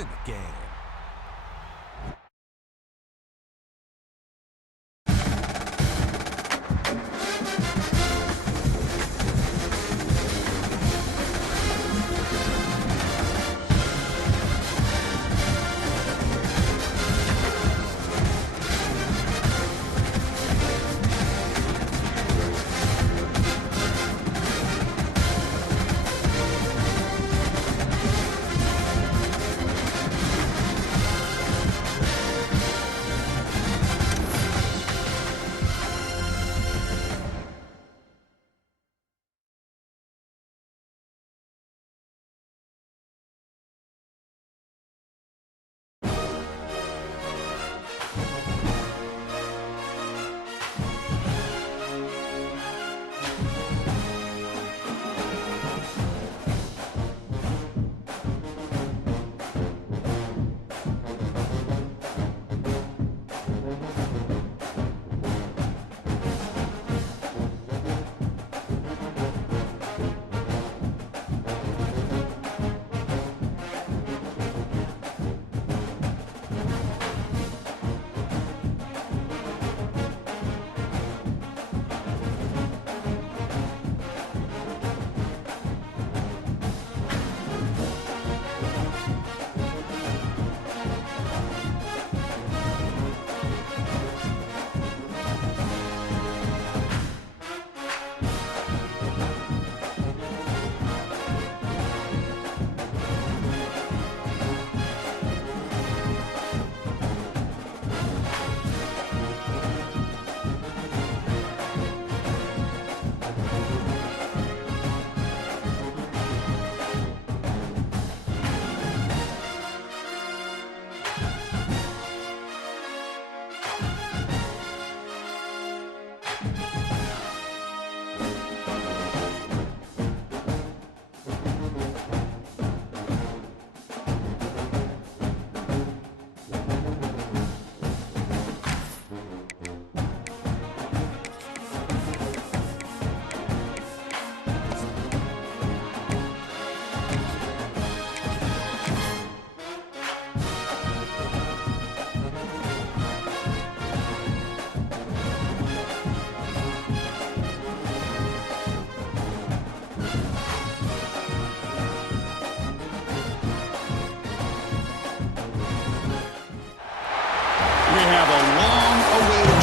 in the game.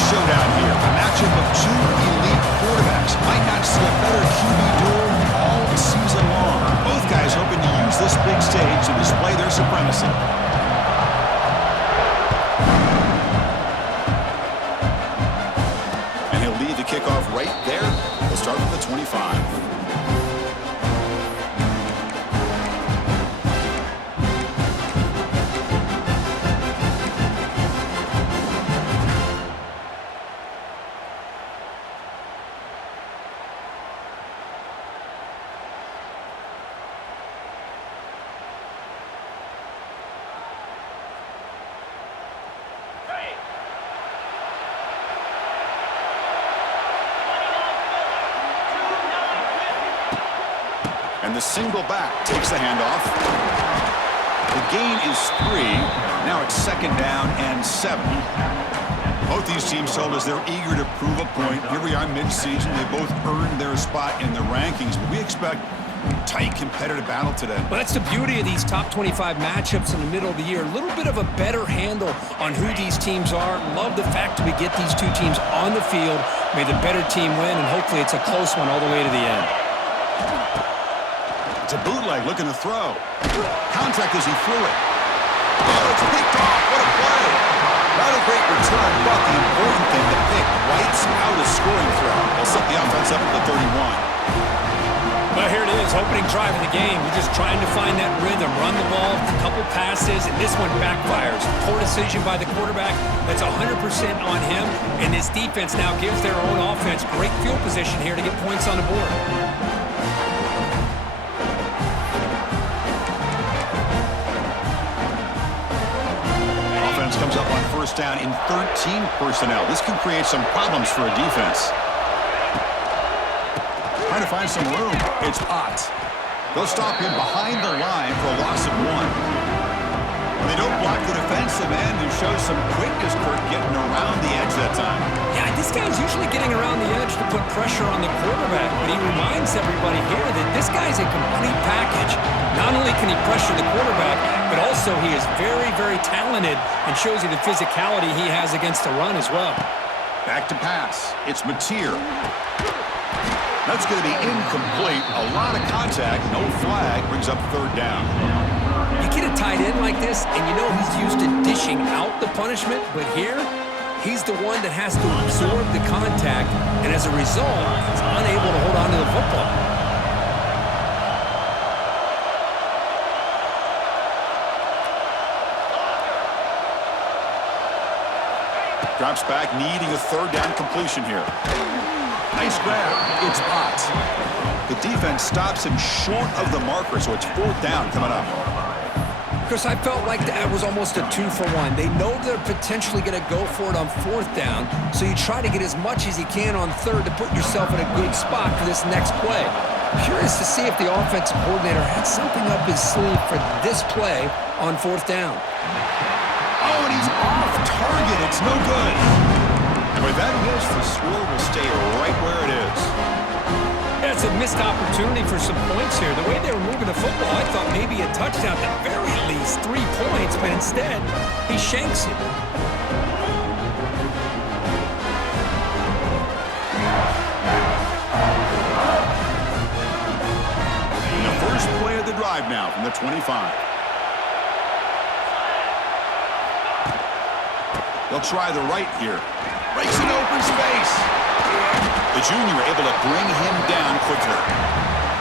showdown here. A matchup of two elite quarterbacks. Might not see a better QB duel all season long. Both guys hoping to use this big stage to display their supremacy. And he'll lead the kickoff right there. We'll start from the 25. And the single back takes the handoff. The gain is 3. Now it's 2nd down and 7. Both these teams told us they're eager to prove a point. Here we are mid-season. They both earned their spot in the rankings. But we expect tight competitive battle today. Well, that's the beauty of these top 25 matchups in the middle of the year. A little bit of a better handle on who these teams are. Love the fact that we get these two teams on the field. May the better team win, and hopefully it's a close one all the way to the end. It's a bootleg looking to throw. Contact as he threw it. Oh, it's picked off. What a play. Not a great return, but the important thing, the pick whites out a scoring threat. They'll set the offense up at the 31. Well, here it is, opening drive of the game. We're just trying to find that rhythm, run the ball, a couple passes, and this one backfires. Poor decision by the quarterback. That's 100% on him, and this defense now gives their own offense great field position here to get points on the board. Comes up on 1st down in 13 personnel. This can create some problems for a defense. Trying to find some room. It's Ott. They'll stop him behind the line for a loss of 1. They don't block the defensive end and show some quickness, Kirk, getting around the edge that time. Yeah, this guy's usually getting around the edge to put pressure on the quarterback, but he reminds everybody here that this guy's a complete package. Not only can he pressure the quarterback, but also he is very, very talented and shows you the physicality he has against the run as well. Back to pass. It's Mateer. That's going to be incomplete. A lot of contact. No flag. Brings up third down. You get a tight end like this, and you know he's used to dishing out the punishment, but here, he's the one that has to absorb the contact, and as a result, he's unable to hold on to the football. Drops back, needing a third down completion here. Nice grab. It's Potts. The defense stops him short of the marker, so it's fourth down coming up. Chris, I felt like that was almost a 2-for-1. They know they're potentially going to go for it on fourth down, so you try to get as much as you can on third to put yourself in a good spot for this next play. Curious to see if the offensive coordinator had something up his sleeve for this play on fourth down. Oh, and he's off target. It's no good. And with that miss, the score will stay right where it is. That's a missed opportunity for some points here. The way they were moving the football, I thought maybe a touchdown, at the very least 3 points, but instead, he shanks it. The first play of the drive now from the 25. They'll try the right here. Breaks an open space. The junior able to bring him down quickly.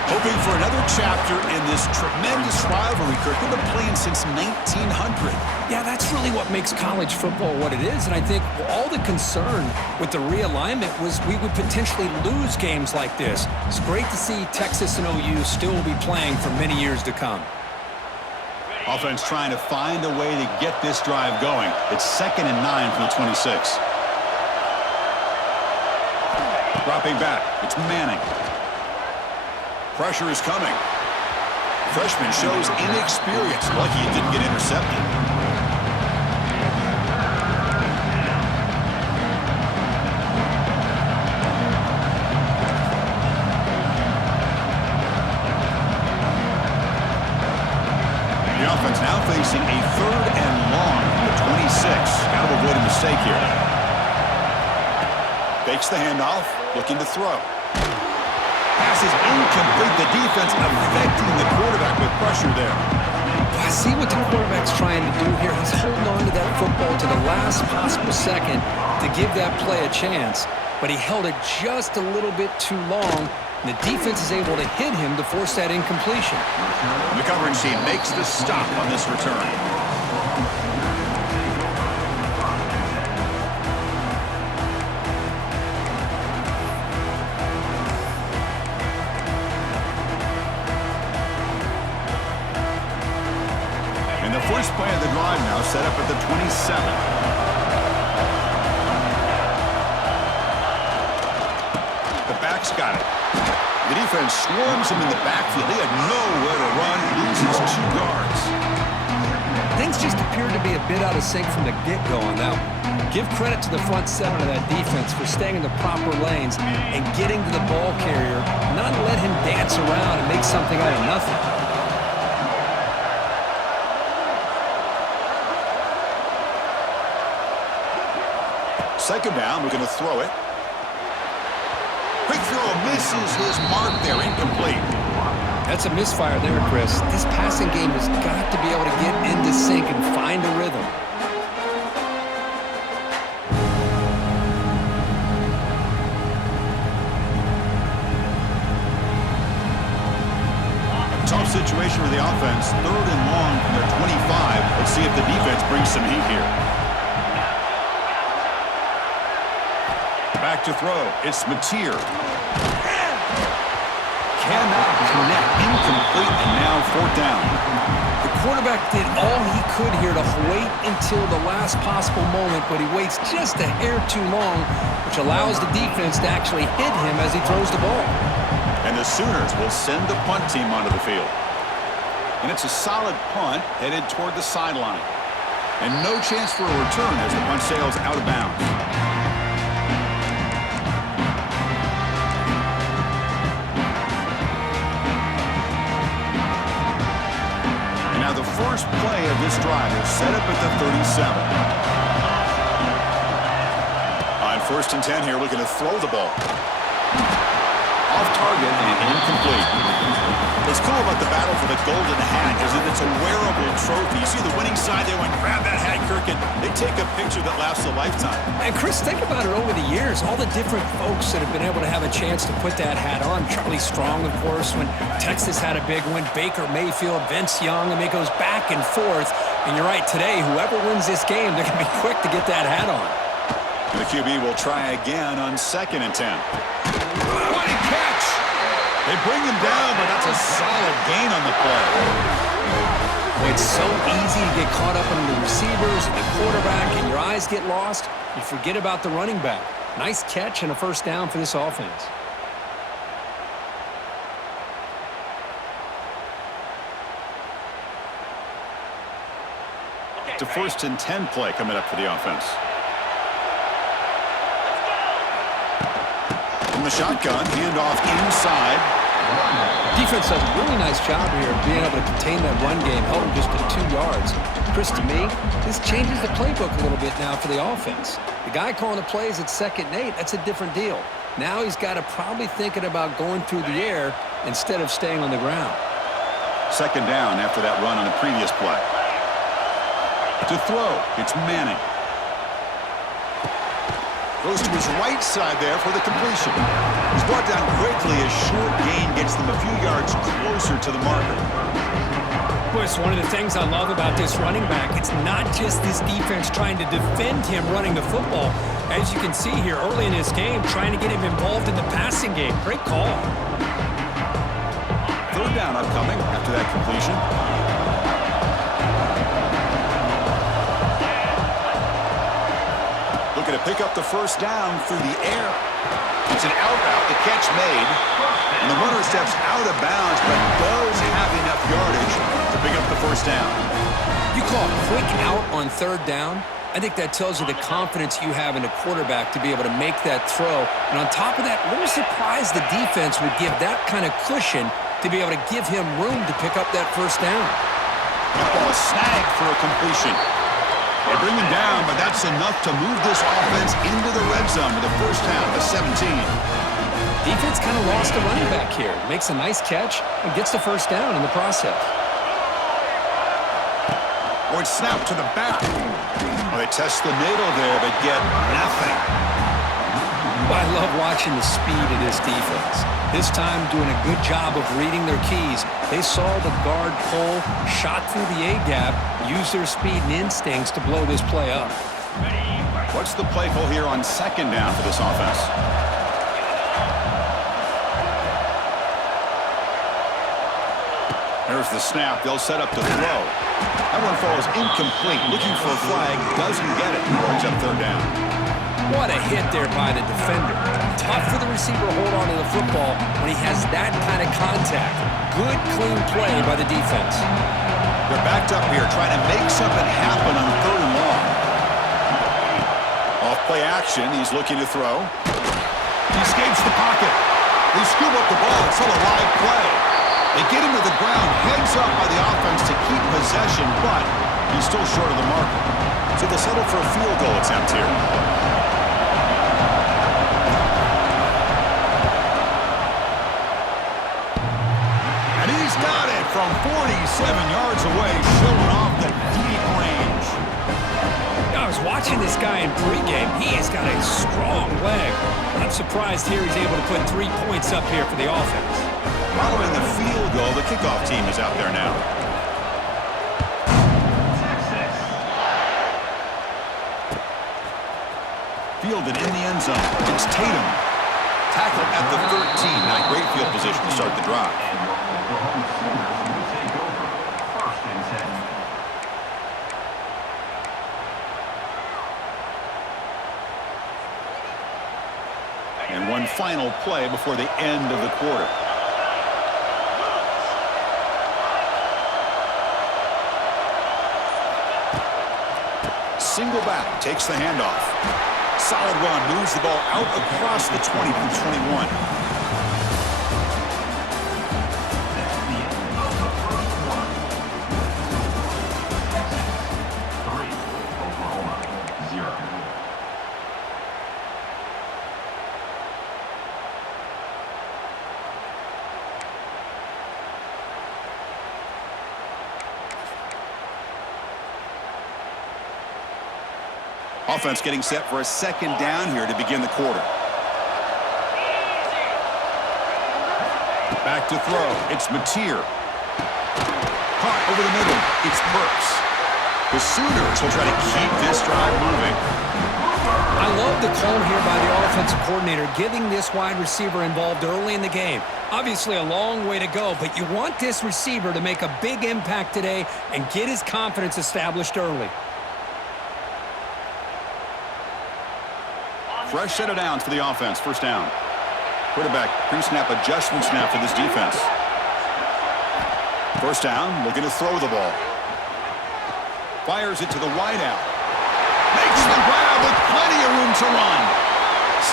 Hoping for another chapter in this tremendous rivalry, Kirk. They've been playing since 1900. Yeah, that's really what makes college football what it is. And I think all the concern with the realignment was we would potentially lose games like this. It's great to see Texas and OU still be playing for many years to come. Offense trying to find a way to get this drive going. It's 2nd and 9 from the 26. Dropping back. It's Manning. Pressure is coming. Freshman shows inexperience. Lucky he didn't get intercepted. The offense now facing a 3rd and long from the 26. Got to avoid a mistake here. Fakes the handoff, looking to throw. Pass is incomplete. The defense affecting the quarterback with pressure there. I see what the quarterback's trying to do here. He's holding on to that football to the last possible second to give that play a chance, but he held it just a little bit too long, and the defense is able to hit him to force that incompletion. The covering team makes the stop on this return. And the first play of the drive now set up at the 27. The back's got it. The defense swarms him in the backfield. He had nowhere to run, loses 2 yards. Things just appeared to be a bit out of sync from the get-go on that one. Give credit to the front 7 of that defense for staying in the proper lanes and getting to the ball carrier, not let him dance around and make something out of nothing. Second down, we're going to throw it. Quick throw misses his mark there, incomplete. That's a misfire there, Chris. This passing game has got to be able to get into sync and find a rhythm. Tough situation for the offense. 3rd and long from their 25. Let's see if the defense brings some heat here. Back to throw. It's Mateer. Cannot connect. Incomplete, and now 4th down. The quarterback did all he could here to wait until the last possible moment, but he waits just a hair too long, which allows the defense to actually hit him as he throws the ball. And the Sooners will send the punt team onto the field. And it's a solid punt headed toward the sideline. And no chance for a return as the punt sails out of bounds. And now the first play of this drive is set up at the 37. On 1st and 10 here, looking to throw the ball. Off target and incomplete. What's cool about the battle for the golden hat is that it's a wearable trophy. You see the winning side there, when grab that hat, Kirk, and they take a picture that lasts a lifetime. And Chris, think about it over the years, all the different folks that have been able to have a chance to put that hat on. Charlie Strong, of course, when Texas had a big one, Baker Mayfield, Vince Young, I mean, it goes back and forth. And you're right, today, whoever wins this game, they're going to be quick to get that hat on. The QB will try again on 2nd and 10. What a catch! They bring him down, but that's a solid gain on the play. It's so easy to get caught up in the receivers and the quarterback, and your eyes get lost. You forget about the running back. Nice catch and a 1st down for this offense. It's a 1st and 10 play coming up for the offense. From the shotgun, handoff inside. Defense does a really nice job here of being able to contain that run game, held him just to 2 yards. Chris, to me, this changes the playbook a little bit now for the offense. The guy calling the plays at 2nd and 8, that's a different deal. Now he's got to probably thinking about going through the air instead of staying on the ground. 2nd down after that run on the previous play. To throw, it's Manning. Goes to his right side there for the completion. He's brought down quickly as short gain gets them a few yards closer to the marker. Boy, it's one of the things I love about this running back. It's not just this defense trying to defend him running the football. As you can see here early in this game, trying to get him involved in the passing game. Great call. 3rd down upcoming after that completion. Looking to pick up the 1st down through the air. It's an out route, the catch made, and the runner steps out of bounds, but does have enough yardage to pick up the 1st down. You call a quick out on 3rd down. I think that tells you the confidence you have in a quarterback to be able to make that throw. And on top of that, a little surprised the defense would give that kind of cushion to be able to give him room to pick up that 1st down. That ball is snagged for a completion. They bring him down, but that's enough to move this offense into the red zone with a 1st down to 17. Defense kind of lost the running back here. Makes a nice catch and gets the 1st down in the process. Or it's snapped to the back. Well, they test the middle there, but get nothing. I love watching the speed of this defense. This time doing a good job of reading their keys. They saw the guard pull, shot through the A-gap, used their speed and instincts to blow this play up. What's the play call here on 2nd down for this offense? There's the snap. They'll set up to throw. That one falls incomplete. Looking for a flag. Doesn't get it. Brings up 3rd down. What a hit there by the defender. Tough for the receiver to hold on to the football when he has that kind of contact. Good, clean play by the defense. They're backed up here trying to make something happen on 3rd and long. Off play action. He's looking to throw. He escapes the pocket. They scoop up the ball. It's still a live play. They get him to the ground. Heads up by the offense to keep possession, but he's still short of the marker. So they'll settle for a field goal attempt here. Got it from 47 yards away, showing off the deep range. I was watching this guy in pregame. He has got a strong leg. I'm surprised here he's able to put 3 points up here for the offense. Following the field goal, the kickoff team is out there now. Fielded in the end zone. It's Tatum. Tackled at the 13. Not great field position to start the drive. And one final play before the end of the quarter. single back takes the handoff. Solid run, moves the ball out across the 20 through 21. Offense getting set for a second down here to begin the quarter. Back to throw. It's Mateer. Caught over the middle. It's Burks. The Sooners will try to keep this drive moving. I love the call here by the offensive coordinator, getting this wide receiver involved early in the game. Obviously a long way to go, but you want this receiver to make a big impact today and get his confidence established early. Fresh set of downs for the offense. First down. Quarterback pre-snap adjustment snap for this defense. First down, looking to throw the ball. Fires it to the wideout. Makes the grab with plenty of room to run.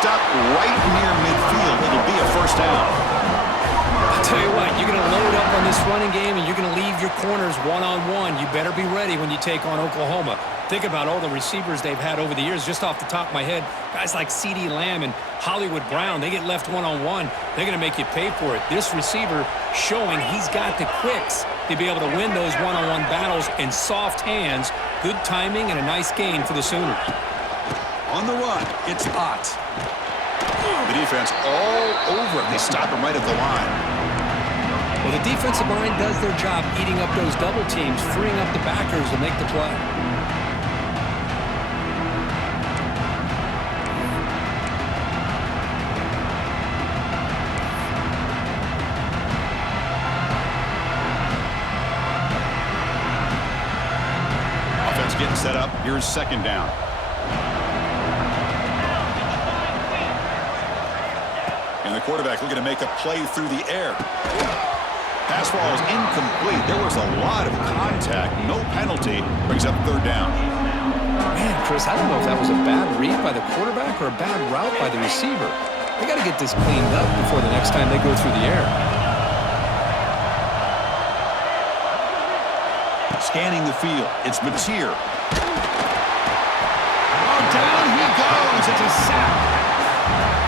Stopped right near midfield. It'll be a first down. I'll tell you what, you're going to load up on this running game and you're going to leave your corners one-on-one. You better be ready when you take on Oklahoma. Think about all the receivers they've had over the years. Just off the top of my head, guys like CeeDee Lamb and Hollywood Brown, they get left one-on-one. They're going to make you pay for it. This receiver showing he's got the quicks to be able to win those one-on-one battles in soft hands. Good timing and a nice gain for the Sooners. On the run, it's Ott. The defense all over him. They stop him right at the line. Well, the defensive line does their job eating up those double teams, freeing up the backers to make the play. Offense getting set up. Here's second down. And the quarterback looking to make a play through the air. Pass ball is incomplete. There was a lot of contact. No penalty. Brings up third down. Man, Chris, I don't know if that was a bad read by the quarterback or a bad route by the receiver. They got to get this cleaned up before the next time they go through the air. Scanning the field. It's Mateer. Oh, down he goes. It's a sack.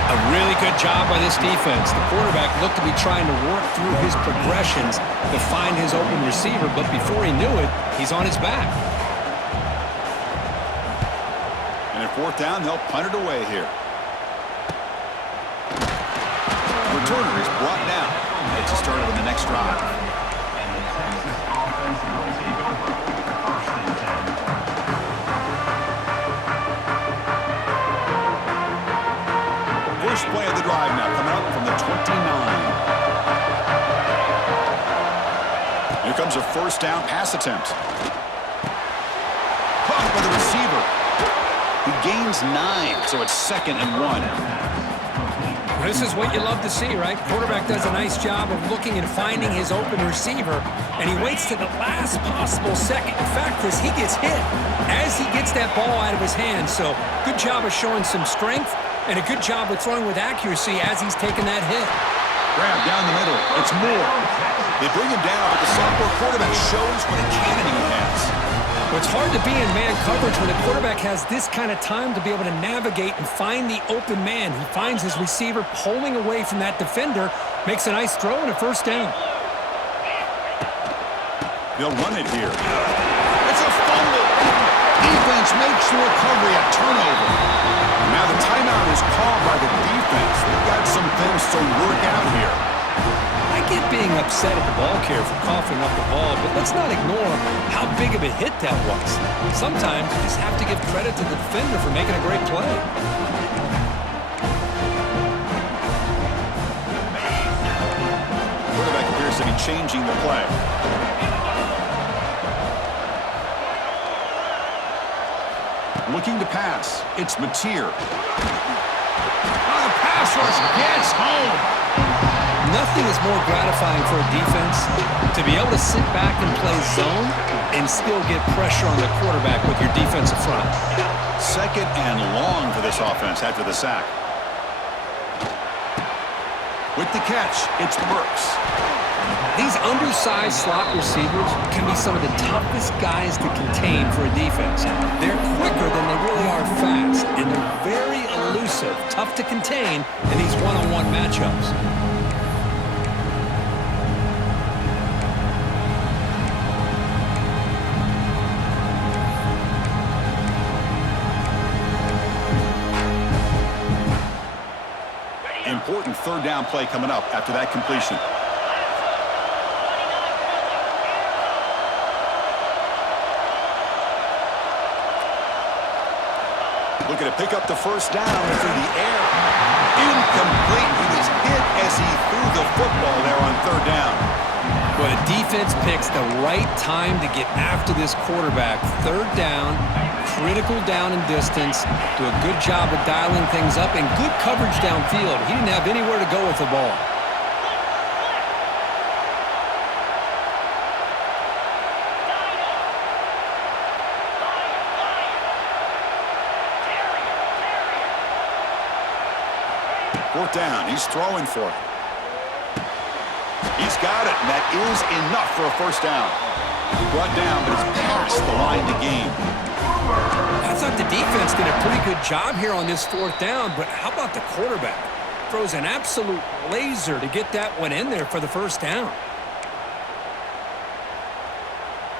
A really good job by this defense. The quarterback looked to be trying to work through his progressions to find his open receiver, but before he knew it, he's on his back. And at fourth down, they'll punt it away here. Returner is brought down. It's a start on the next drive. First play of the drive now, coming up from the 29. Here comes a first down pass attempt. Caught by the receiver. He gains 9, so it's 2nd and 1. This is what you love to see, right? Quarterback does a nice job of looking and finding his open receiver, and he waits to the last possible second. In fact, Chris, he gets hit as he gets that ball out of his hands. So good job of showing some strength and a good job of throwing with accuracy as he's taking that hit. Grab down the middle. It's Moore. They bring him down, but the sophomore quarterback shows what a cannon he has. Well, it's hard to be in man coverage when the quarterback has this kind of time to be able to navigate and find the open man. He finds his receiver pulling away from that defender, makes a nice throw and a first down. They'll run it here. It's a fumble. Defense makes the recovery, a turnover. Now the timeout is called by the defense. They've got some things to work out here. I get being upset at the ball carrier for coughing up the ball, but let's not ignore how big of a hit that was. Sometimes you just have to give credit to the defender for making a great play. Quarterback appears to be changing the play. Looking to pass. It's Mateer. Oh, the pass rush gets home. Nothing is more gratifying for a defense to be able to sit back and play zone and still get pressure on the quarterback with your defensive front. Second and long for this offense after the sack. With the catch, it's Burks. These undersized slot receivers can be some of the toughest guys to contain for a defense. They're quicker than they really are fast, and they're very elusive, tough to contain in these one-on-one matchups. Important third down play coming up after that completion. Looking to pick up the first down through the air. Incomplete. He was hit as he threw the football there on third down. Well, the defense picks the right time to get after this quarterback. Third down, critical down and distance. Do a good job of dialing things up and good coverage downfield. He didn't have anywhere to go with the ball. Fourth down. He's throwing for it. He's got it, and that is enough for a first down. Brought down, but it's past the line to gain. I thought the defense did a pretty good job here on this fourth down, but how about the quarterback? Throws an absolute laser to get that one in there for the first down.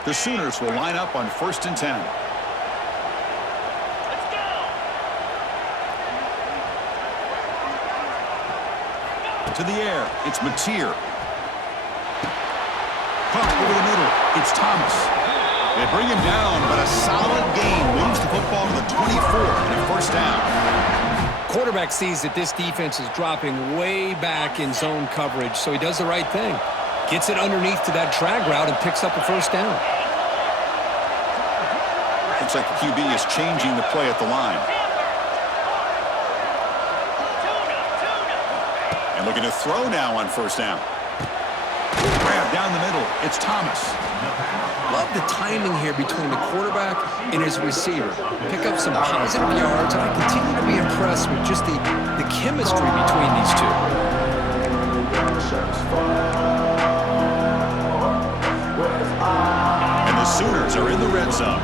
The Sooners will line up on 1st and 10. To the air, it's Mateer. Pump over the middle, it's Thomas. They bring him down, but a solid gain moves the football to the 24 and a first down. Quarterback sees that this defense is dropping way back in zone coverage, so he does the right thing. Gets it underneath to that drag route and picks up a first down. Looks like the QB is changing the play at the line. And looking to throw now on first down. Grab down the middle. It's Thomas. Love the timing here between the quarterback and his receiver. Pick up some positive yards, and I continue to be impressed with just the chemistry between these two. And the Sooners are in the red zone.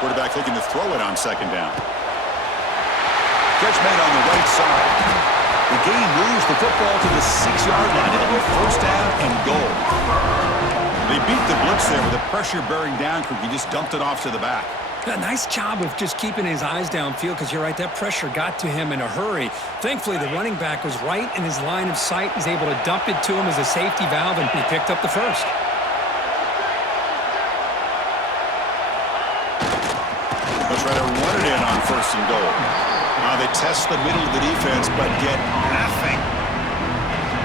Quarterback looking to throw it on second down. Catch made on the right side. The gain moves the football to the 6-yard line. It'll be first down and goal. They beat the blitz there with the pressure bearing down. He just dumped it off to the back. A nice job of just keeping his eyes downfield because you're right, that pressure got to him in a hurry. Thankfully, the running back was right in his line of sight. He's able to dump it to him as a safety valve, and he picked up the first. They'll try to run it in on first and goal. Now they test the middle of the defense, but get nothing.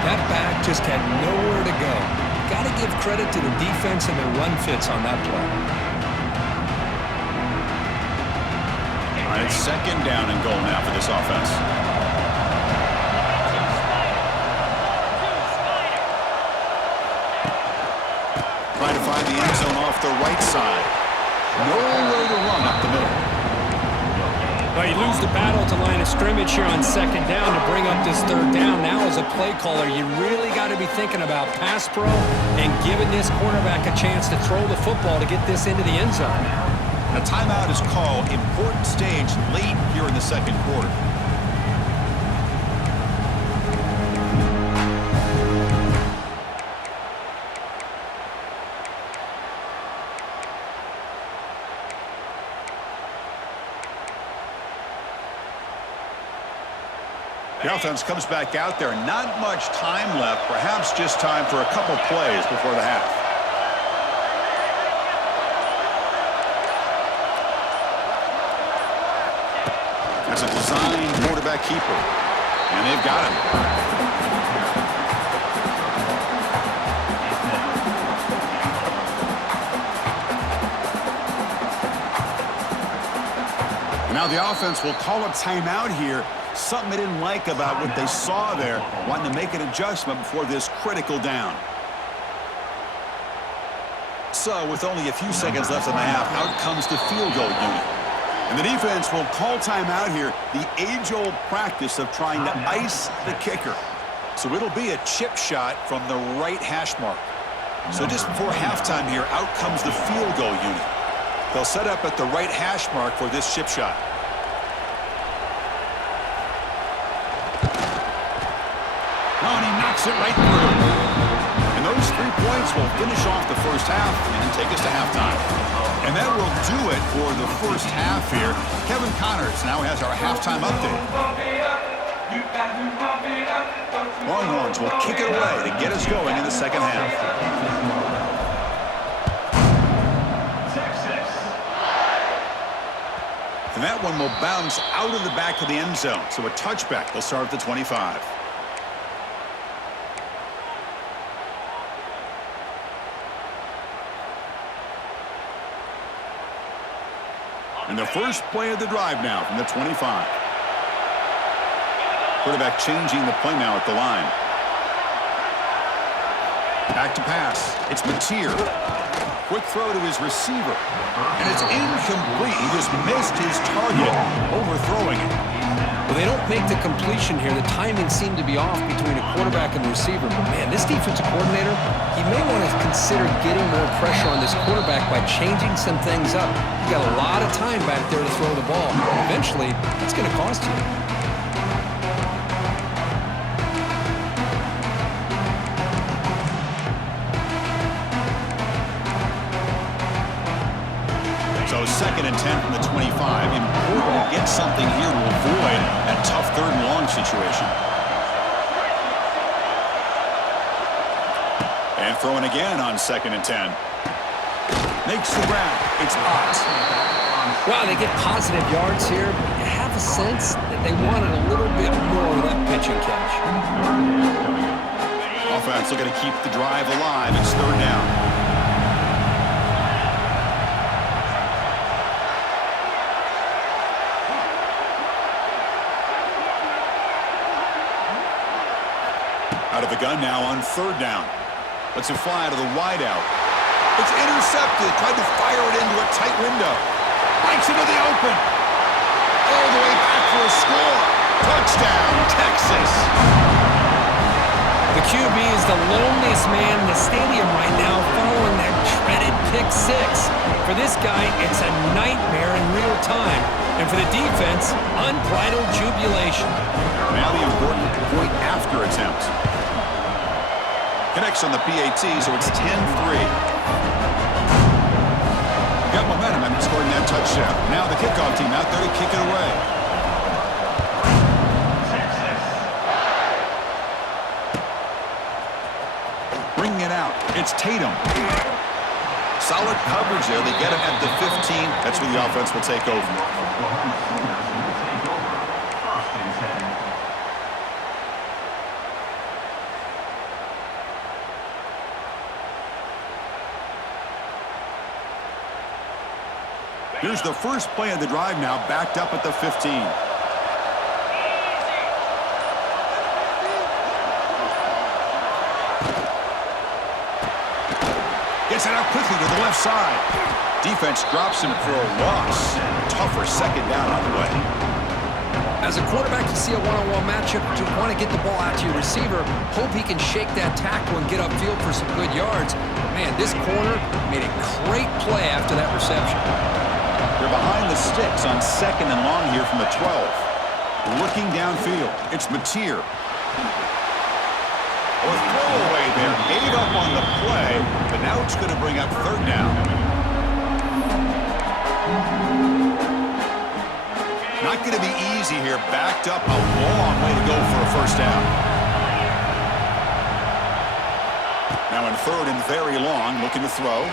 That back just had nowhere to go. Got to give credit to the defense and their run fits on that play. All right, second down and goal now for this offense. Trying to find the end zone off the right side. Nowhere to run up the middle. Well, you lose the battle to line of scrimmage here on second down to bring up this third down. Now as a play caller, you really got to be thinking about pass pro and giving this cornerback a chance to throw the football to get this into the end zone. A timeout is called. Important stage late here in the second quarter. The offense comes back out there. Not much time left. Perhaps just time for a couple plays before the half. That's a design quarterback keeper. And they've got him. Now the offense will call a timeout here. Something they didn't like about what they saw there. Wanting to make an adjustment before this critical down. So with only a few seconds left in the half, out comes the field goal unit. And the defense will call timeout here. The age-old practice of trying to ice the kicker. So it'll be a chip shot from the right hash mark. So just before halftime here, out comes the field goal unit. They'll set up at the right hash mark for this chip shot. Oh, and he knocks it right through. And those 3 points will finish off the first half and take us to halftime. And that will do it for the first half here. Kevin Connors now has our halftime update. Longhorns will kick it away to get us going in the second half. And that one will bounce out of the back of the end zone. So a touchback. They'll start at the 25. And the first play of the drive now from the 25. Quarterback changing the play now at the line. Back to pass. It's Mateer. Quick throw to his receiver. And it's incomplete. He just missed his target, overthrowing it. Well, they don't make the completion here. The timing seemed to be off between a quarterback and the receiver. But, man, this defensive coordinator, he may want to consider getting more pressure on this quarterback by changing some things up. You got a lot of time back there to throw the ball. And eventually, it's going to cost you. So 2nd and 10 from the 25. Important to get something here to avoid that tough 3rd and long situation. And throwing again on 2nd and 10. Makes the grab. It's Ott. Wow, they get positive yards here. But you have a sense that they wanted a little bit more of that pitch and catch. Offense looking to keep the drive alive. It's 3rd down. Out of the gun now on 3rd down. Lets it fly out of the wideout. It's intercepted. Tried to fire it into a tight window. Breaks into the open. All the way back for a score. Touchdown, Texas. The QB is the loneliest man in the stadium right now following that dreaded pick 6. For this guy, it's a nightmare in real time. And for the defense, unbridled jubilation. Now the important point after attempt. Connects on the PAT, so it's 10-3. Got momentum and scoring that touchdown. Now the kickoff team out there to kick it away. Bringing it out. It's Tatum. Solid coverage there. They get it at the 15. That's where the offense will take over. Here's the first play of the drive now, backed up at the 15. Gets it out quickly to the left side. Defense drops him for a loss. Tougher 2nd down on the way. As a quarterback, you see a one-on-one matchup, you want to get the ball out to your receiver, hope he can shake that tackle and get upfield for some good yards. But man, this corner made a great play after that reception. They're behind the sticks on 2nd and long here from the 12. Looking downfield, it's Mateer. Or throwaway there, gave up on the play, but now it's going to bring up 3rd down. Not going to be easy here, backed up a long way to go for a first down. Now in 3rd and very long, looking to throw.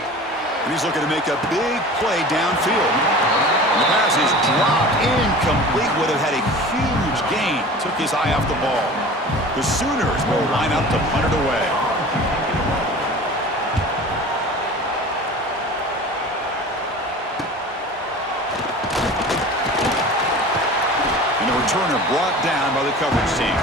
And he's looking to make a big play downfield. And the pass is dropped incomplete. Would have had a huge gain. Took his eye off the ball. The Sooners will line up to punt it away. Returner brought down by the coverage team.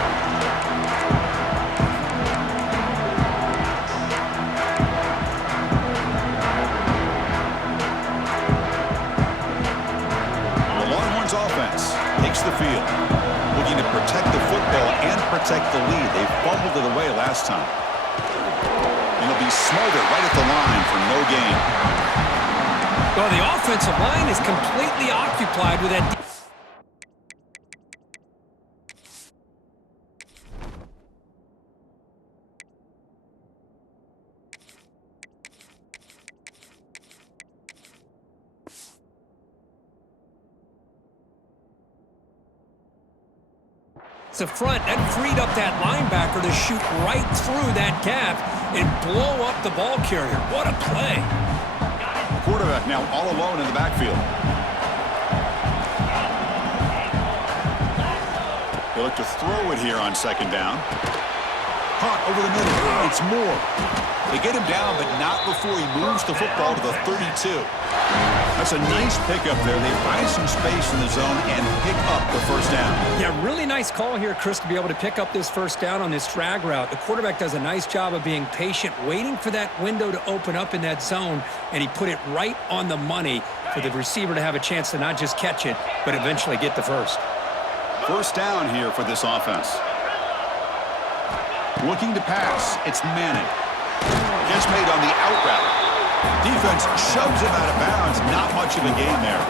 The Longhorns offense takes the field, looking to protect the football and protect the lead. They fumbled it away last time. And it'll be smothered right at the line for no gain. Well, the offensive line is completely occupied with that. The front that freed up that linebacker to shoot right through that gap and blow up the ball carrier. What a play. The quarterback now all alone in the backfield. They look to throw it here on second down. Caught over the middle. It's Moore. They get him down, but not before he moves the football to the 32. That's a nice pickup there. They find some space in the zone and pick up the first down. Yeah, really nice call here, Chris, to be able to pick up this first down on this drag route. The quarterback does a nice job of being patient, waiting for that window to open up in that zone, and he put it right on the money for the receiver to have a chance to not just catch it, but eventually get the first. First down here for this offense. Looking to pass. It's Manning. Gets made on the out route. Defense shoves him out of bounds. Not much of a gain there.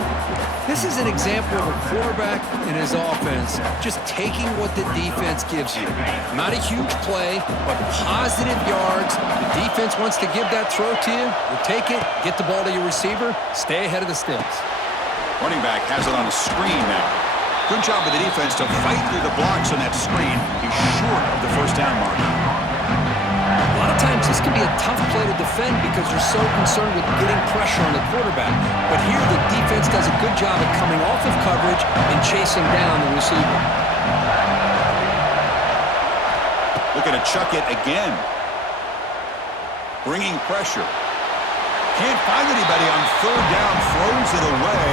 This is an example of a quarterback and his offense just taking what the defense gives you. Not a huge play, but positive yards. The defense wants to give that throw to you. You take it, get the ball to your receiver, stay ahead of the sticks. Running back has it on a screen now. Good job by the defense to fight through the blocks on that screen. He's short of the first down mark. A lot of times this can be a tough play to defend because you're so concerned with getting pressure on the quarterback. But here the defense does a good job of coming off of coverage and chasing down the receiver. Looking to chuck it again. Bringing pressure. Can't find anybody on third down, throws it away,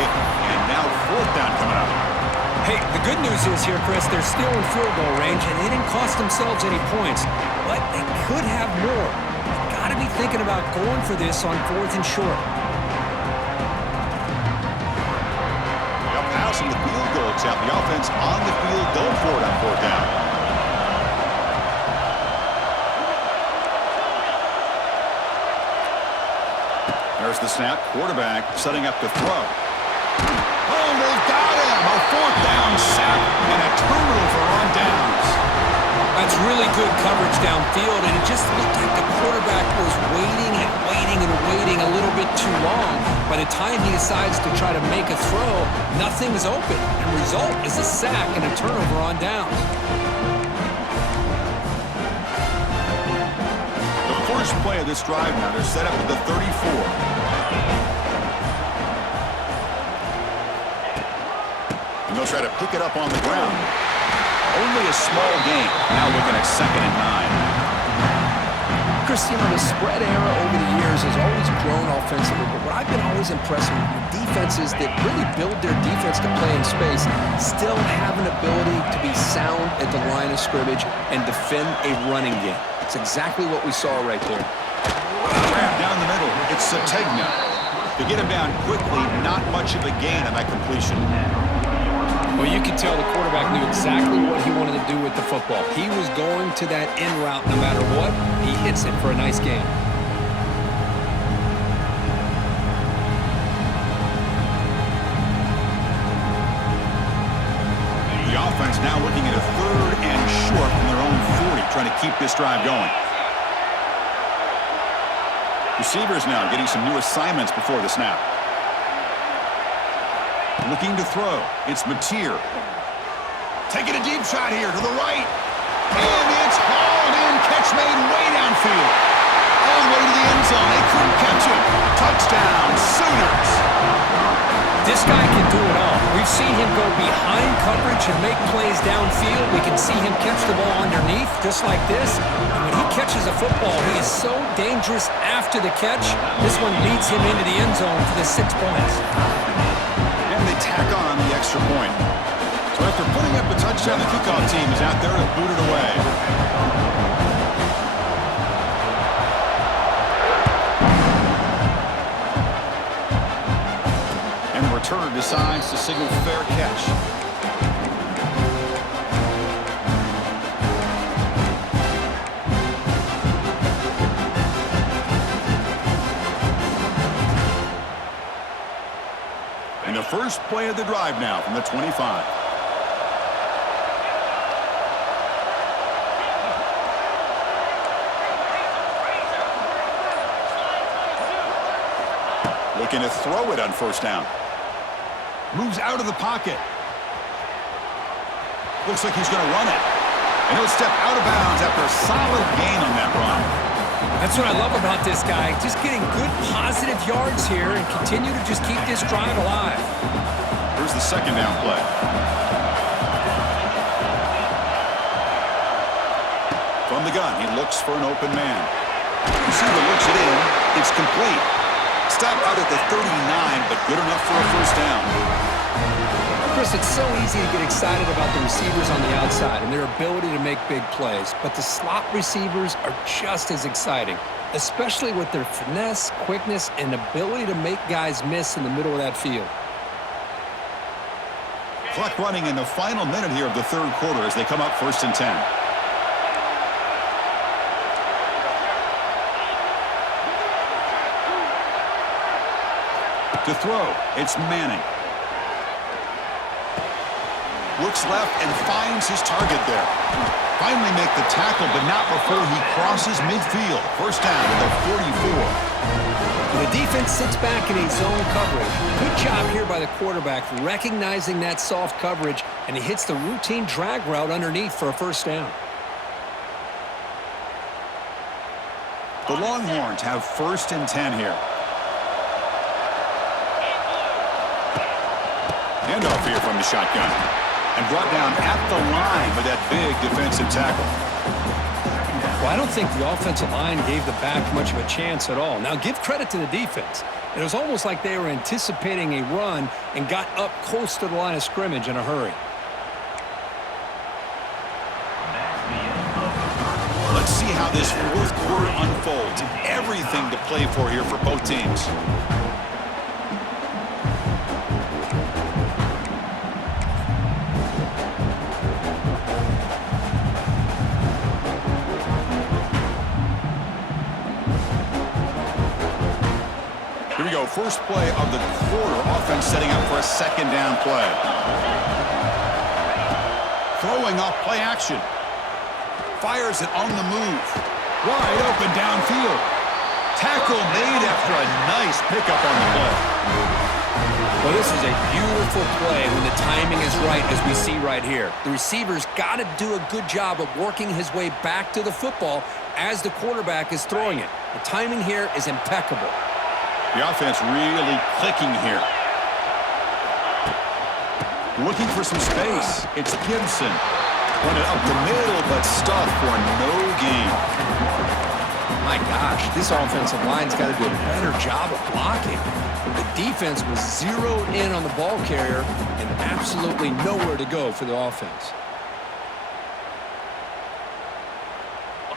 and now fourth down coming up. Hey, the good news is here, Chris, they're still in field goal range, and they didn't cost themselves any points. But they could have more. You've got to be thinking about going for this on fourth and short. Up passing the field goal attempt. The offense on the field going for it on fourth down. There's the snap. Quarterback setting up to throw. Oh, they've got him. A fourth down sack and a turnover on downs. That's really good coverage downfield, and it just looked like the quarterback was waiting and waiting and waiting a little bit too long. By the time he decides to try to make a throw, nothing's open. And the result is a sack and a turnover on downs. The first play of this drive now, they're set up at the 34. And they'll try to pick it up on the ground. Only a small gain. Now looking at 2nd and 9. Chris, the spread era over the years has always grown offensively, but what I've been always impressed with defenses that really build their defense to play in space still have an ability to be sound at the line of scrimmage and defend a running game. It's exactly what we saw right there. Grab down the middle. It's Sategna. To get him down quickly, not much of a gain on that completion. Well, you could tell the quarterback knew exactly what he wanted to do with the football. He was going to that in route no matter what. He hits it for a nice gain. The offense now looking at a third and short from their own 40, trying to keep this drive going. Receivers now getting some new assignments before the snap. Looking to throw. It's Mateer. Taking a deep shot here to the right. And it's hauled in. Catch made way downfield. All the way to the end zone. They couldn't catch it. Touchdown, Sooners. This guy can do it all. We've seen him go behind coverage and make plays downfield. We can see him catch the ball underneath, just like this. And when he catches a football, he is so dangerous after the catch. This one leads him into the end zone for the 6 points. And they tack on the extra point. So So after putting up a touchdown, the kickoff team is out there to boot it away. And the returner decides to signal fair catch. And the first play of the drive now from the 25. Looking to throw it on first down. Moves out of the pocket. Looks like he's going to run it. And he'll step out of bounds after a solid gain on that run. That's what I love about this guy. Just getting good, positive yards here and continue to just keep this drive alive. Here's the second down play. From the gun, he looks for an open man. Receiver looks it in. It's complete. Stopped out at the 39, but good enough for a first down. Chris, it's so easy to get excited about the receivers on the outside and their ability to make big plays, but the slot receivers are just as exciting, especially with their finesse, quickness, and ability to make guys miss in the middle of that field. Clock running in the final minute here of the third quarter as they come up 1st and 10. To throw, it's Manning. Looks left and finds his target there. Finally make the tackle, but not before he crosses midfield. First down at the 44. The defense sits back in a zone coverage. Good job here by the quarterback recognizing that soft coverage, and he hits the routine drag route underneath for a first down. The Longhorns have 1st and 10 here. Handoff here from the shotgun. And brought down at the line with that big defensive tackle. Well, I don't think the offensive line gave the back much of a chance at all. Now, give credit to the defense. It was almost like they were anticipating a run and got up close to the line of scrimmage in a hurry. Let's see how this fourth quarter unfolds. Everything to play for here for both teams. Here we go, first play of the quarter. Offense setting up for a second down play. Throwing off play action. Fires it on the move. Wide open downfield. Tackle made after a nice pickup on the play. Well, this is a beautiful play when the timing is right, as we see right here. The receiver's got to do a good job of working his way back to the football as the quarterback is throwing it. The timing here is impeccable. The offense really clicking here. Looking for some space. It's Gibson. Run it up the middle, but stuffed for no gain. My gosh, this offensive line's got to do a better job of blocking. The defense was zeroed in on the ball carrier and absolutely nowhere to go for the offense.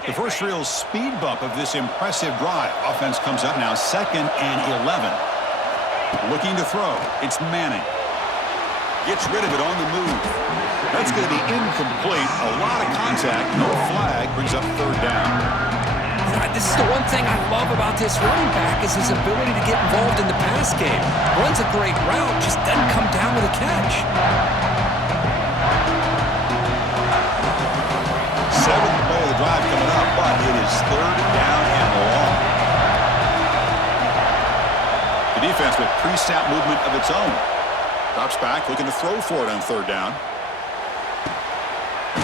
The first real speed bump of this impressive drive. Offense comes up now 2nd and 11. Looking to throw. It's Manning. Gets rid of it on the move. That's going to be incomplete. A lot of contact. No flag. Brings up 3rd down. This is the one thing I love about this running back is his ability to get involved in the pass game. Runs a great route, just doesn't come down with a catch. 7th play of the drive coming up, but it is 3rd down and long. The defense with pre-snap movement of its own. Drops back, looking to throw for it on 3rd down.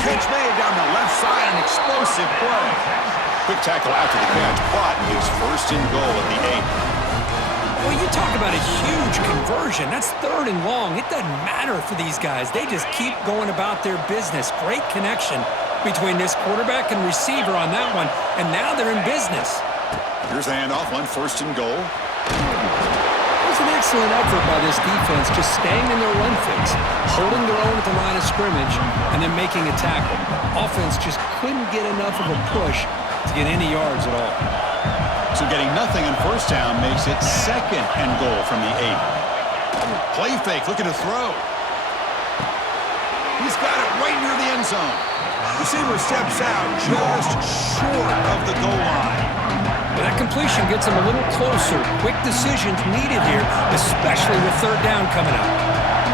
Catch made down the left side, an explosive play. Quick tackle after the catch, but it's 1st and goal at the 8. Well, you talk about a huge conversion. That's 3rd and long. It doesn't matter for these guys. They just keep going about their business. Great connection between this quarterback and receiver on that one, and now they're in business. Here's the handoff on 1st and goal. It was an excellent effort by this defense, just staying in their run fix, holding their own at the line of scrimmage, and then making a tackle. Offense just couldn't get enough of a push to get any yards at all. So getting nothing on first down makes it 2nd and goal from the 8. Play fake, looking to throw. He's got it right near the end zone. Receiver steps out just short of the goal line. That completion gets him a little closer. Quick decisions needed here, especially with 3rd down coming up.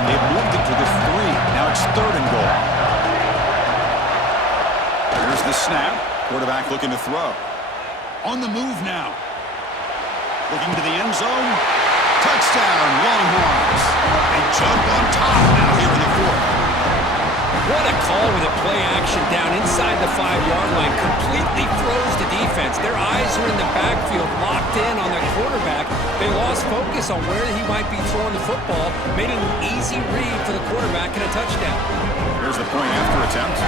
They've moved it to the 3. Now it's 3rd and goal. Here's the snap. Quarterback looking to throw. On the move now. Looking to the end zone. Touchdown, Longhorns. They jump on top now here in the 4th. What a call with a play action down inside the 5-yard line. Completely froze the defense. Their eyes were in the backfield, locked in on the quarterback. They lost focus on where he might be throwing the football, made an easy read for the quarterback and a touchdown. Here's the point after attempt.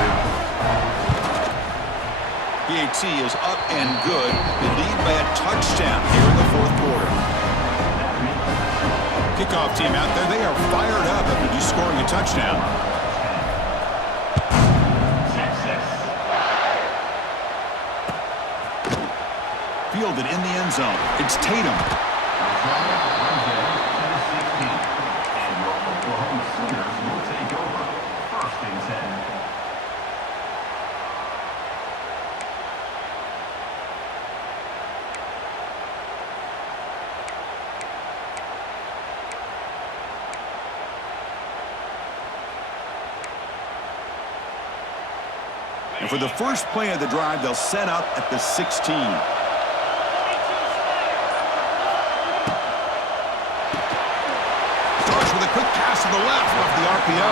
PAT is up and good. They lead by a touchdown here in the 4th quarter. Kickoff team out there. They are fired up after just scoring a touchdown. Fielded in the end zone. It's Tatum. And for the first play of the drive, they'll set up at the 16. With a quick pass to the left off the RPO.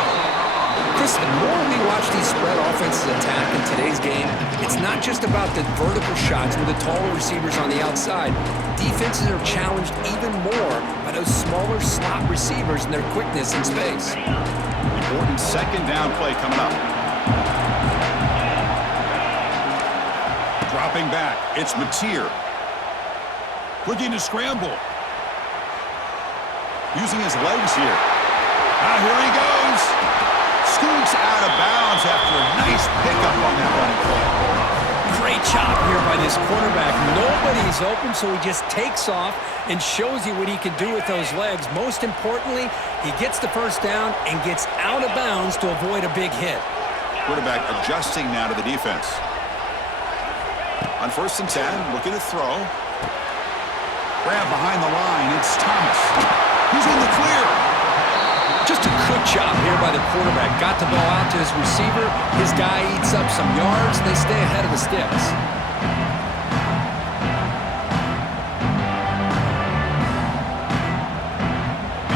Chris, the more we watch these spread offenses attack in today's game, it's not just about the vertical shots with the taller receivers on the outside. Defenses are challenged even more by those smaller slot receivers and their quickness in space. Important 2nd down play coming up. Dropping back, it's Mateer. Looking to scramble. Using his legs here. Now here he goes. Scoots out of bounds after a nice pickup on that running play. Great job here by this quarterback. Nobody's open, so he just takes off and shows you what he can do with those legs. Most importantly, he gets the first down and gets out of bounds to avoid a big hit. Quarterback adjusting now to the defense. On 1st and 10, looking to throw. Grab behind the line, it's Thomas. He's in the clear. Just a good job here by the quarterback. Got the ball out to his receiver. His guy eats up some yards. They stay ahead of the sticks.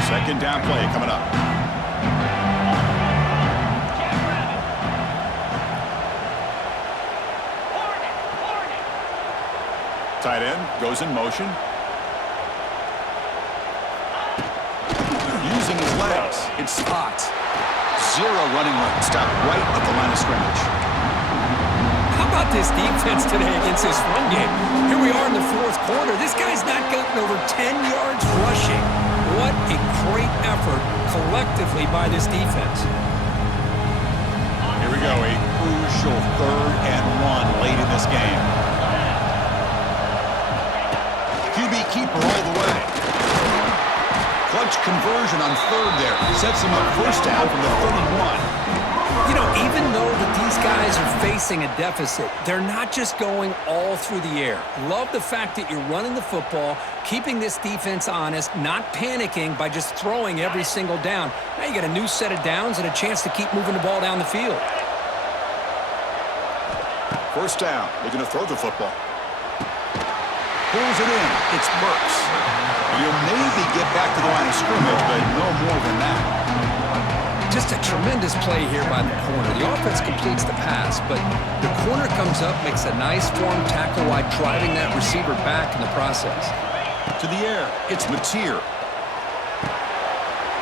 Second down play coming up. Tight end goes in motion. Using his legs, it's Spot. 0 running room. Stop right at the line of scrimmage. How about this defense today against this run game? Here we are in the 4th quarter. This guy's not gotten over 10 yards rushing. What a great effort collectively by this defense. Here we go, a crucial 3rd and 1 late in this game. QB keeper all the way. Clutch conversion on 3rd there. Sets him up first down from the 31. You know, even though that these guys are facing a deficit, they're not just going all through the air. Love the fact that you're running the football, keeping this defense honest, not panicking by just throwing every single down. Now you got a new set of downs and a chance to keep moving the ball down the field. First down, looking to throw the football. Pulls it in. It's Burks. He'll maybe get back to the line of scrimmage, but no more than that. Just a tremendous play here by the corner. The offense completes the pass, but the corner comes up, makes a nice form tackle while driving that receiver back in the process. To the air, it's Mateer.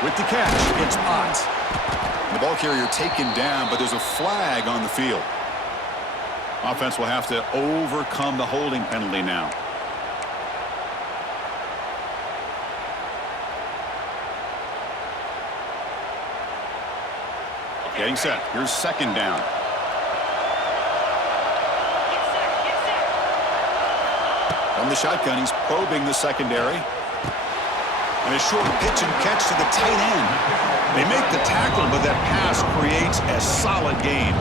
With the catch, it's Ott. The ball carrier taken down, but there's a flag on the field. Offense will have to overcome the holding penalty now. Getting set. Here's second down. From the shotgun, he's probing the secondary. And a short pitch and catch to the tight end. They make the tackle, but that pass creates a solid gain.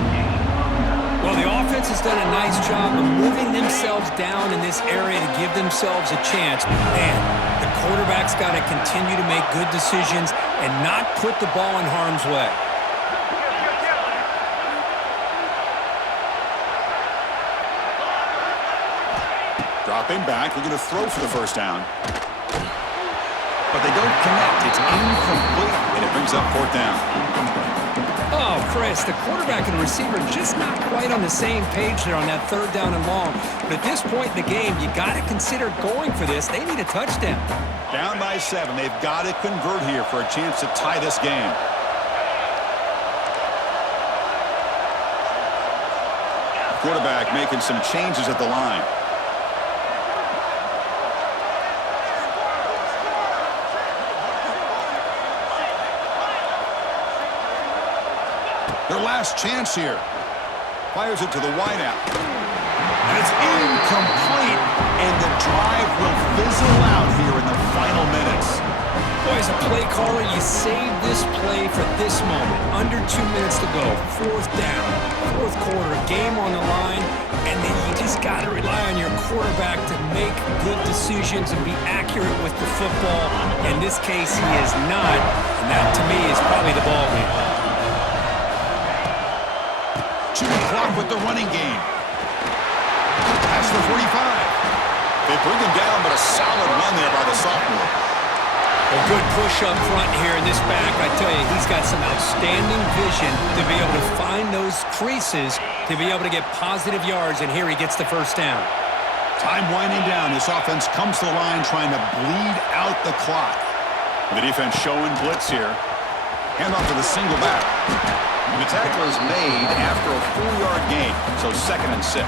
Well, the offense has done a nice job of moving themselves down in this area to give themselves a chance. Man, the quarterback's got to continue to make good decisions and not put the ball in harm's way. Dropping back, looking to throw for the first down. But they don't connect. It's incomplete, and it brings up fourth down. Oh, Chris, the quarterback and the receiver just not quite on the same page there on that third down and long. But at this point in the game, you got to consider going for this. They need a touchdown. Down by 7. They've got to convert here for a chance to tie this game. Quarterback making some changes at the line. Their last chance here. Fires it to the wideout. And it's incomplete, and the drive will fizzle out here in the final minutes. Boy, as a play caller, you save this play for this moment. Under 2 minutes to go. Fourth down, fourth quarter, game on the line, and then you just got to rely on your quarterback to make good decisions and be accurate with the football. In this case, he is not, and that, to me, is probably the ball game. Shooting clock with the running game. Past the 45. They bring him down, but a solid run there by the sophomore. A good push up front here in this back. I tell you, he's got some outstanding vision to be able to find those creases, to be able to get positive yards, and here he gets the first down. Time winding down. This offense comes to the line trying to bleed out the clock. The defense showing blitz here. Hand off to the single back. And the tackle is made after a 4-yard gain, so 2nd and 6.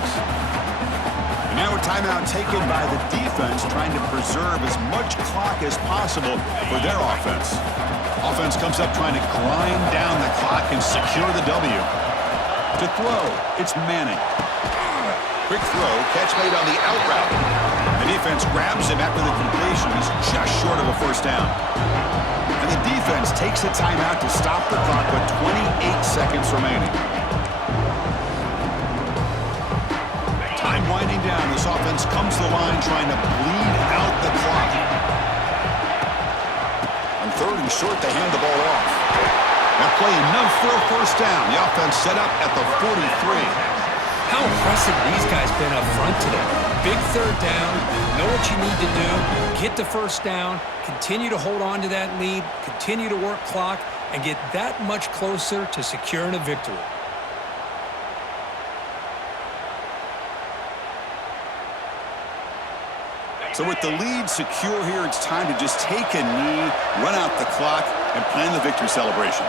And now a timeout taken by the defense trying to preserve as much clock as possible for their offense. Offense comes up trying to grind down the clock and secure the W. To throw, it's Manning. Quick throw, catch made on the out route. The defense grabs him after the completion. He's just short of a first down. And the defense takes a timeout to stop the clock with 28 seconds remaining. Time winding down. This offense comes to the line trying to bleed out the clock. On 3rd and short, they hand the ball off. That play enough for a first down. The offense set up at the 43. How impressive these guys been up front today. Big third down, know what you need to do, get the first down, continue to hold on to that lead, continue to work clock, and get that much closer to securing a victory. So with the lead secure here, it's time to just take a knee, run out the clock, and plan the victory celebration.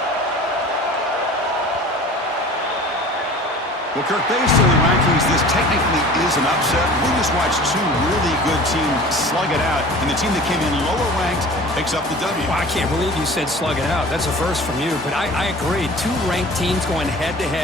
Well, Kirk, based on the rankings, this technically is an upset. We just watched 2 really good teams slug it out, and the team that came in lower ranked picks up the W. Well, I can't believe you said slug it out. That's a first from you, but I agree. 2 ranked teams going head-to-head.